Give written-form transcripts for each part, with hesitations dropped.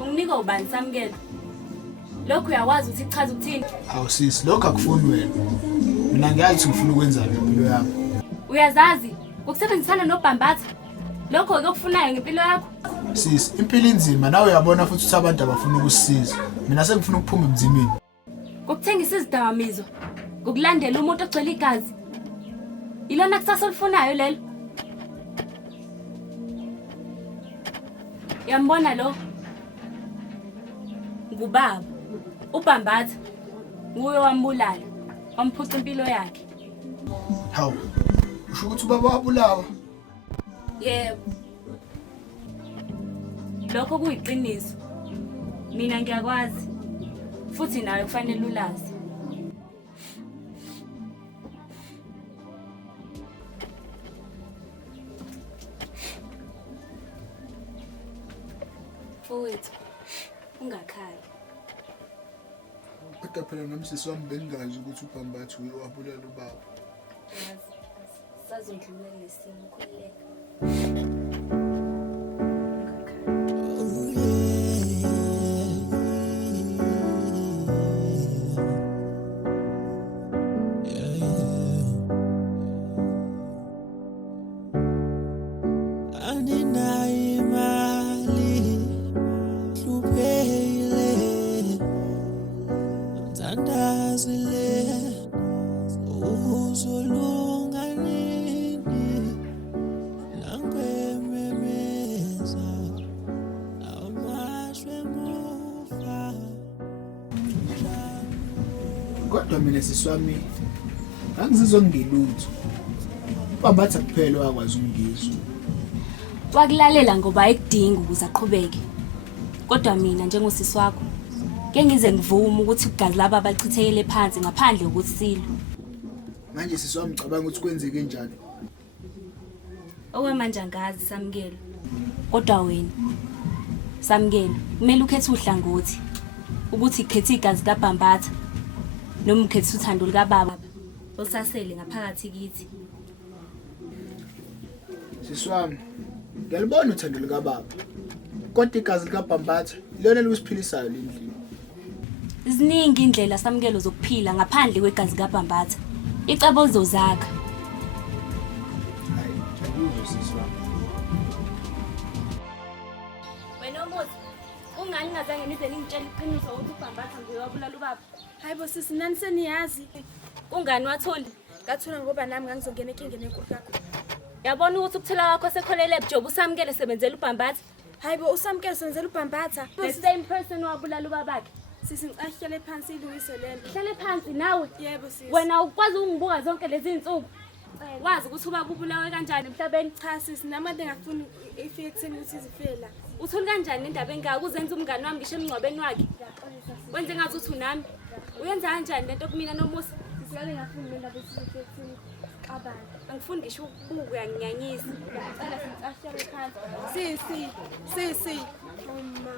Unginika ubani Samkelo? Lokho uyakwazi ukuthi ichaza ukuthini? Awu sis, lokho akufuni wena. Mina ngiyazi ufuna ukwenza ngempilo yakho. Uyazazi ukusebenzisana noBhambatha. Lokho okufunayo ngempilo yakho. Sis, impilo inzima nawe uyabona futhi ukuthi abantu abafuna ukusisiza. Mina sengifuna ukuphuma emzimini. Ukuthengisa izidakamizwa, ukulandela umuntu ogcwele igazi. Ilona kusasa olifunayo lelo. Yambona lo? Ngubaba. uBhambatha nguye wambulala, wamphuca impilo yakhe. Hawu. Usho ukuthi ubaba wabulawa? Yebo. Lokho kuyiqiniso. Mina ngiyakwazi. Futhi nawe kufanele ulazi. Mfowethu, ungakhali. Kodwa phela nami sesiwami bengazi ukuthi uBhambatha uye wabulala ubaba. Yazi, sazondlula ngesimo khuleka. Kodwa mina siswami angizizwa ngelutho. uBhambatha kuphela wakwazi ukungizwa. Wakulalela ngoba ayikudingi ukuze aqhubeke. Kodwa mina njengosisi wakho ke ngize ngivuma ukuthi igazi laba bachithekele phansi ngaphandle kokuthi silwe. Manje siswami ngicabanga ukuthi kwenzeke njani. Okwemanje angazi Samkelo. Kodwa wena Samkelo kumele ukhethe uhlangothi ukuthi ikhethe igazi kaBhambatha noma ukhethe uthando likaBaba osasele ngaphakathi kithi. Siswami ngiyalibona uthando likaBaba. Kodwa igazi likaBhambatha lona liwusiphilisayo lendlela. Ziningi indlela Samkelo zokuphila ngaphandle kwegazi kaBhambatha. Icebo uzozakha. Hayi, ngiyakuzwa siswami. Wena Muthi, ungani ngazange nize ningitshela iqiniso ukuthi uBhambatha nguye wabulala ubaba? Hayibo sisi nani seniyazi. Ungani watholi? Ngathula ngoba nami ngangizongena enkingeni enkulu kakhulu. Yabona ukuthi ukuthula wakho sekholele ebujob uSamkelo sebenzela uBhambatha. Hayibo uSamkelo senzela uBhambatha. The same person wabulala ubabakhe. Sisi ngicahlele phansi ilungise lento. Hlale phansi nawe. Yebo sisi. Wena ukwazi ungibuka zonke lezi insuku. Wazi ukuthi ubaba ubulawe kanjani emhlabeni? Cha sisi nami ade ngafuni ifike ekutheni ukuthi izifela. Uthuli kanjani indaba engaka uzenza umngani wami ngisho emngcwabeni wakhe? Wenze ngathi uthi unami. Uyenza kanjani lento kumina noMusi? Sisale ngafuni le ndaba esifike ekutheni abantu. Angifuni ngisho ukubuka uyanginyanyisa. Ngicela sincahlele phansi. Sisi. Uma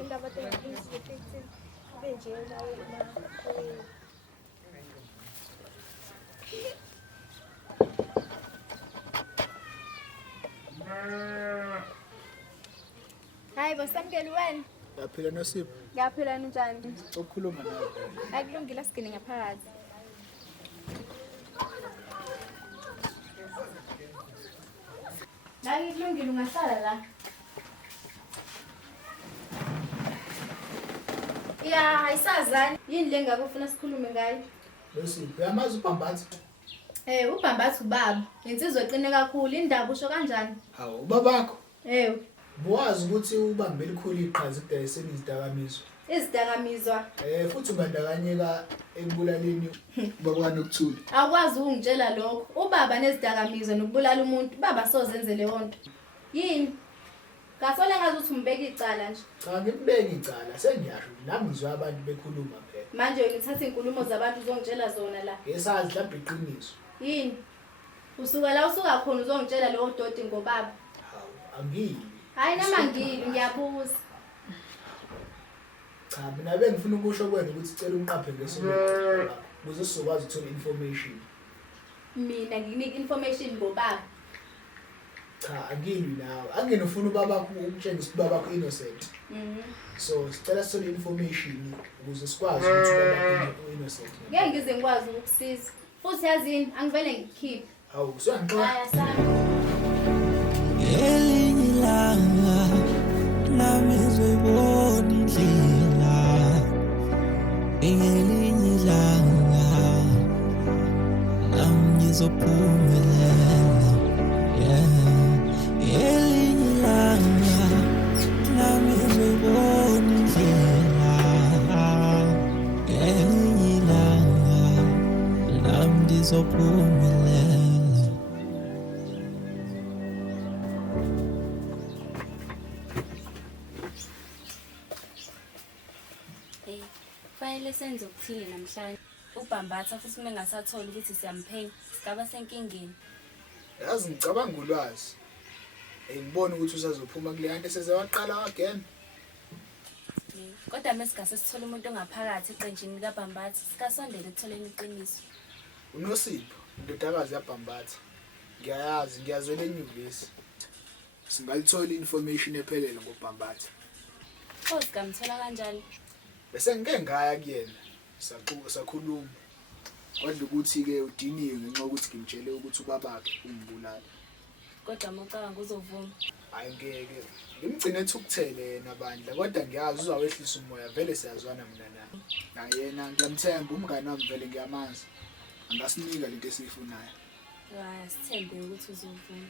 indaba engiyizwe ekutheni benje nawe ma. Hayibo Samkelo wena. Yaphila noSipho. Ngiyaphila njani? Ukukhuluma nawe. Akulungile sigcine ngaphakathi. La kulungile ungahlala la. Ya ayisazani. Yini le ngakufuna sikhulume ngayo? noSipho uyamazi uBhambatha? uBhambatha ubaba. Insizwe eqine kakhulu indaba usho kanjani? Hawu ubabakho. Buwazi ukuthi ubambe elikhulu iqhaza ekudayiseni izidakamizwa. izidakamizwa. Futhi ubandakanyeka ekubulaleni ubaba kaNokuthula. Akwazi ungitshela lokho. Ubaba nezidakamizwa nokubulala umuntu baba sozenzele yonto. Yini? Kasole ngazuthi umbeka icala nje. Cha ngibeke icala sengiyasho nami ngizwa abantu bekhuluma phela. Manje wena uthatha inkulumo zabantu uzongitshela zona la. Ngesazi mhlawumbe iqiniso. Yini? Usuka la usuka khona uzongitshela lo doti ngobaba. Hawu angili. Hayi nama ngili ngiyabuza. Cha mina bengifuna ukusho kwena ukuthi cela unqaphe ngesimo. Ukuze sizokwazi ukuthola information. Mina nginika information ngobaba. cha angilwi nawe angenofuna ubabakho ukutshengisa ubabakho innocent so sicela sithole information ukuze sikwazi ukuthi ubabakho innocent ngeke ngize ngikwazi ukukusiza futhi yazini angivele ngikhiphe hawu usuyangixoxa haya sana elinye ilanga nami ngizoyibona indlela ngelinye ilanga nami ngizophumelela elinye ilanga nami ngizoyibona indlela ngelinye ilanga nami ngizophumelela. Kufanele senze okuthile namhlanje. Ubhambatha futhi mengasatholi ukuthi siyamphenya, sigaba senkingeni. yazi ngicabanga ulwazi ngibona ukuthi usazophuma kule yanto esezewaqala again Kodwa mesigase sithola umuntu ongaphakathi eqenjini likaBhambatha, sikasondele ekutholeni iqiniso. uNosipho indodakazi yaBhambatha ngiyayazi ngiyazwela enyuvesi singalithola information ephelele ngoBhambatha Pho sikamthola kanjani? bese ngeke ngaya kuyena sakhuluma kodwa ukuthi ke udiniwe ngenxa ukuthi ngimtshele ukuthi ubabakhe ungibulala Kodwa mocabanga uzovuma. hayi ngeke ngimgcine ethukuthele yena bandla kodwa ngiyazi uzawehlisa umoya vele siyazwana mina naye yena ngiyamthemba umngane wami vele ngiyamazi angasinika lento esiyifunayo Sithembe ukuthi uzovuma.